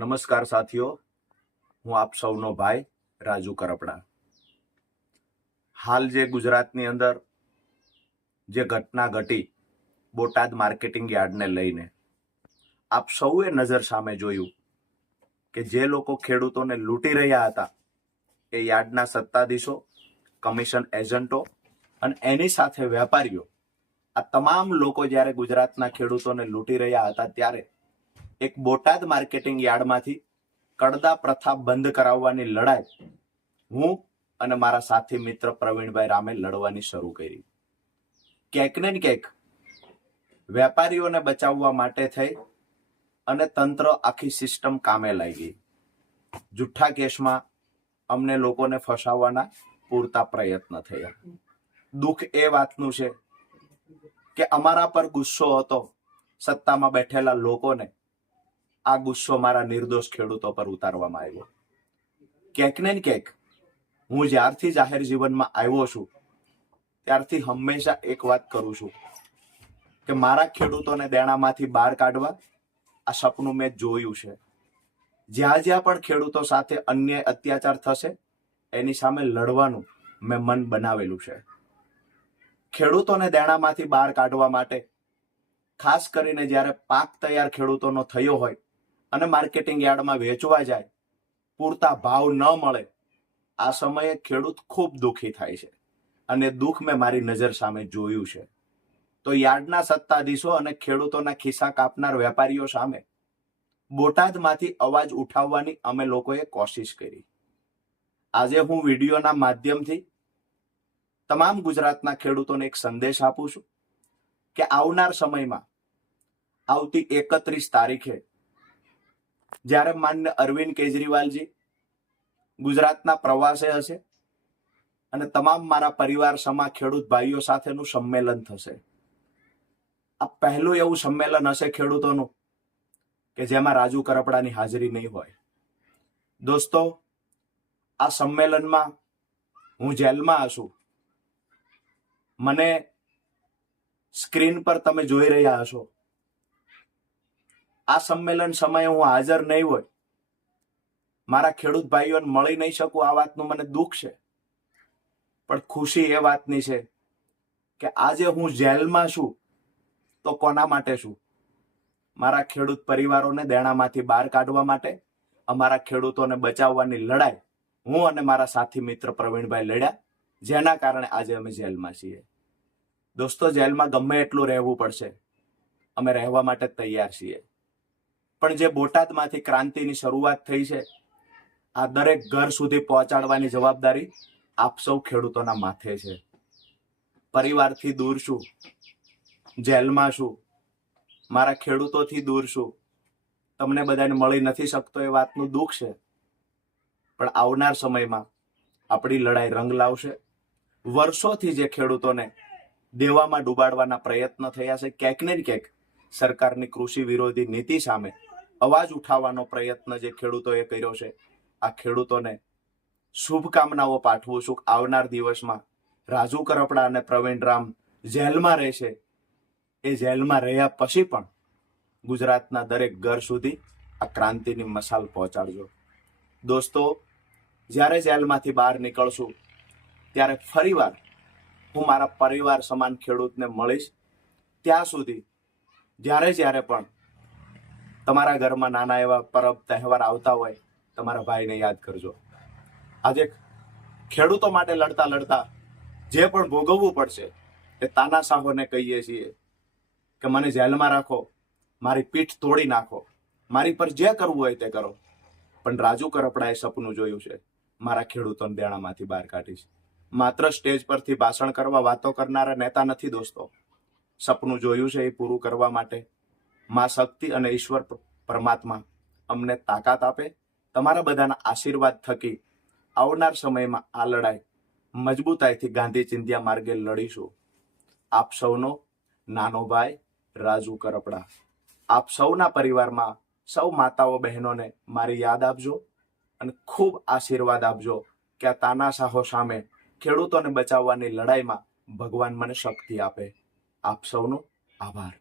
નમસ્કાર સાથીઓ, હું આપ સૌનો ભાઈ રાજુ કરપડા. હાલ જે ગુજરાતની અંદર જે ઘટના ઘટી બોટાદ માર્કેટિંગ યાર્ડને લઈને આપ સૌએ નજર સામે જોયું કે જે લોકો ખેડૂતોને લૂંટી રહ્યા હતા એ યાર્ડના સત્તાધીશો, કમિશન એજન્ટો અને એની સાથે વેપારીઓ, આ તમામ લોકો જ્યારે ગુજરાતના ખેડૂતોને લૂંટી રહ્યા હતા ત્યારે એક બોટાદ માર્કેટિંગ યાર્ડમાંથી કડદા પ્રથા બંધ કરાવવાની લડાઈ હું અને મારા સાથી મિત્ર પ્રવીણભાઈ રામે લડવાની શરૂ કરી. ક્યાંક ને ક્યાંક વેપારીઓને બચાવવા માટે થઈ અને તંત્ર આખી સિસ્ટમ કામે લાગી. જુઠ્ઠા કેસમાં અમને લોકોને ફસાવવાના પૂરતા પ્રયત્ન થયા. દુઃખ એ વાતનું છે કે અમારા પર ગુસ્સો હતો સત્તામાં બેઠેલા લોકોને, આ ગુસ્સો મારા નિર્દોષ ખેડૂતો પર ઉતારવામાં આવ્યો. ક્યાંક ને ક્યાંક હું જ્યારથી જાહેર જીવનમાં આવ્યો છું ત્યારથી હંમેશા એક વાત કરું છું કે મારા ખેડૂતોને દેણામાંથી બહાર કાઢવા આ સપનું મેં જોયું છે. જ્યાં જ્યાં પણ ખેડૂતો સાથે અન્યાય અત્યાચાર થશે એની સામે લડવાનું મેં મન બનાવેલું છે. ખેડૂતોને દેણામાંથી બહાર કાઢવા માટે ખાસ કરીને જ્યારે પાક તૈયાર ખેડૂતોનો થયો હોય અને માર્કેટિંગ યાર્ડમાં વેચવા જાય, પૂરતા ભાવ ન મળે, આ સમયે ખેડૂત ખૂબ દુઃખી થાય છે અને દુઃખ મેં મારી નજર સામે જોયું છે. તો યાર્ડના સત્તાધીશો અને ખેડૂતોના ખિસ્સા કાપનાર વેપારીઓ સામે બોટાદમાંથી અવાજ ઉઠાવવાની અમે લોકોએ કોશિશ કરી. આજે હું વિડીયોના માધ્યમથી તમામ ગુજરાતના ખેડૂતોને એક સંદેશ આપું છું કે આવનાર સમયમાં આવતી 31 તારીખે જ્યારે માન્ય અરવિંદ કેજરીવાલજી ગુજરાતના પ્રવાસે હશે અને તમામ મારા પરિવાર સમા ખેડૂત ભાઈઓ સાથેનું સંમેલન થશે. આ પહેલું એવું સંમેલન હશે ખેડૂતોનું કે જેમાં રાજુ કરપડાની હાજરી નહીં હોય. દોસ્તો, આ સંમેલનમાં હું જેલમાં હશું. મને સ્ક્રીન પર તમે જોઈ રહ્યા હશો. આ સંમેલન સમયે હું હાજર નહીં હોય, મારા ખેડૂત ભાઈઓને મળી નહીં શકું, આ વાતનું મને દુઃખ છે. પણ ખુશી એ વાતની છે કે આજે હું જેલમાં છું તો કોના માટે છું? મારા ખેડૂત પરિવારોને દેણામાંથી બહાર કાઢવા માટે, અમારા ખેડૂતોને બચાવવાની લડાઈ હું અને મારા સાથી મિત્ર પ્રવીણભાઈ લડ્યા, જેના કારણે આજે અમે જેલમાં છીએ. દોસ્તો, જેલમાં ગમે એટલું રહેવું પડશે, અમે રહેવા માટે તૈયાર છીએ. પણ જે બોટાદમાંથી ક્રાંતિની શરૂઆત થઈ છે, આ દરેક ઘર સુધી પહોંચાડવાની જવાબદારી આપ સૌ ખેડૂતોના માથે છે. પરિવારથી દૂર છું, જેલમાં છું, મારા ખેડૂતોથી દૂર છું, તમને બધાને મળી નથી શકતો એ વાતનું દુઃખ છે. પણ આવનાર સમયમાં આપણી લડાઈ રંગ લાવશે. વર્ષોથી જે ખેડૂતોને દેવામાં ડૂબાડવાના પ્રયત્ન થયા છે, ક્યાંક ને ક્યાંક સરકારની કૃષિ વિરોધી નીતિ સામે અવાજ ઉઠાવવાનો પ્રયત્ન જે ખેડૂતોએ કર્યો છે, આ ખેડૂતોને શુભકામનાઓ પાઠવું છું. આવનાર દિવસમાં રાજુ કરપડા અને પ્રવીણ રામ જેલમાં રહેશે, એ જેલમાં રહ્યા પછી પણ ગુજરાતના દરેક ઘર સુધી આ ક્રાંતિની મશાલ પહોંચાડજો. દોસ્તો, જ્યારે જેલમાંથી બહાર નીકળશું ત્યારે ફરીવાર હું મારા પરિવાર સમાન ખેડૂતને મળીશ. ત્યાં સુધી જ્યારે પણ તમારા ઘરમાં નાના એવા પરબ તહેવાર આવતા હોય, તમારા ભાઈને યાદ કરજો. આજે ખેડૂતો માટે લડતા લડતા જે પણ ભોગવવું પડશે એ તાનાશાહોને કહીએ છીએ કે મને જેલમાં રાખો, મારી પીઠ તોડી નાખો, મારી પર જે કરવું હોય તે કરો. પણ રાજુ કરપડાએ સપનું જોયું છે, મારા ખેડૂતોને દેણામાંથી બહાર કાઢીશ. માત્ર સ્ટેજ પરથી ભાષણ કરવા, વાતો કરનારા નેતા નથી દોસ્તો. સપનું જોયું છે એ પૂરું કરવા માટે માં શક્તિ અને ઈશ્વર પરમાત્મા અમને તાકાત આપે. તમારા બધાના આશીર્વાદ થકી આવનાર સમયમાં આ લડાઈ મજબૂતાઈથી ગાંધી ચિંધ્યા માર્ગે લડીશું. આપ સૌનો નાનો ભાઈ રાજુ કરપડા. આપ સૌના પરિવારમાં સૌ માતાઓ બહેનોને મારી યાદ આપજો અને ખૂબ આશીર્વાદ આપજો કે આ તાનાશાહો સામે ખેડૂતોને બચાવવાની લડાઈમાં ભગવાન મને શક્તિ આપે. આપ સૌનો આભાર.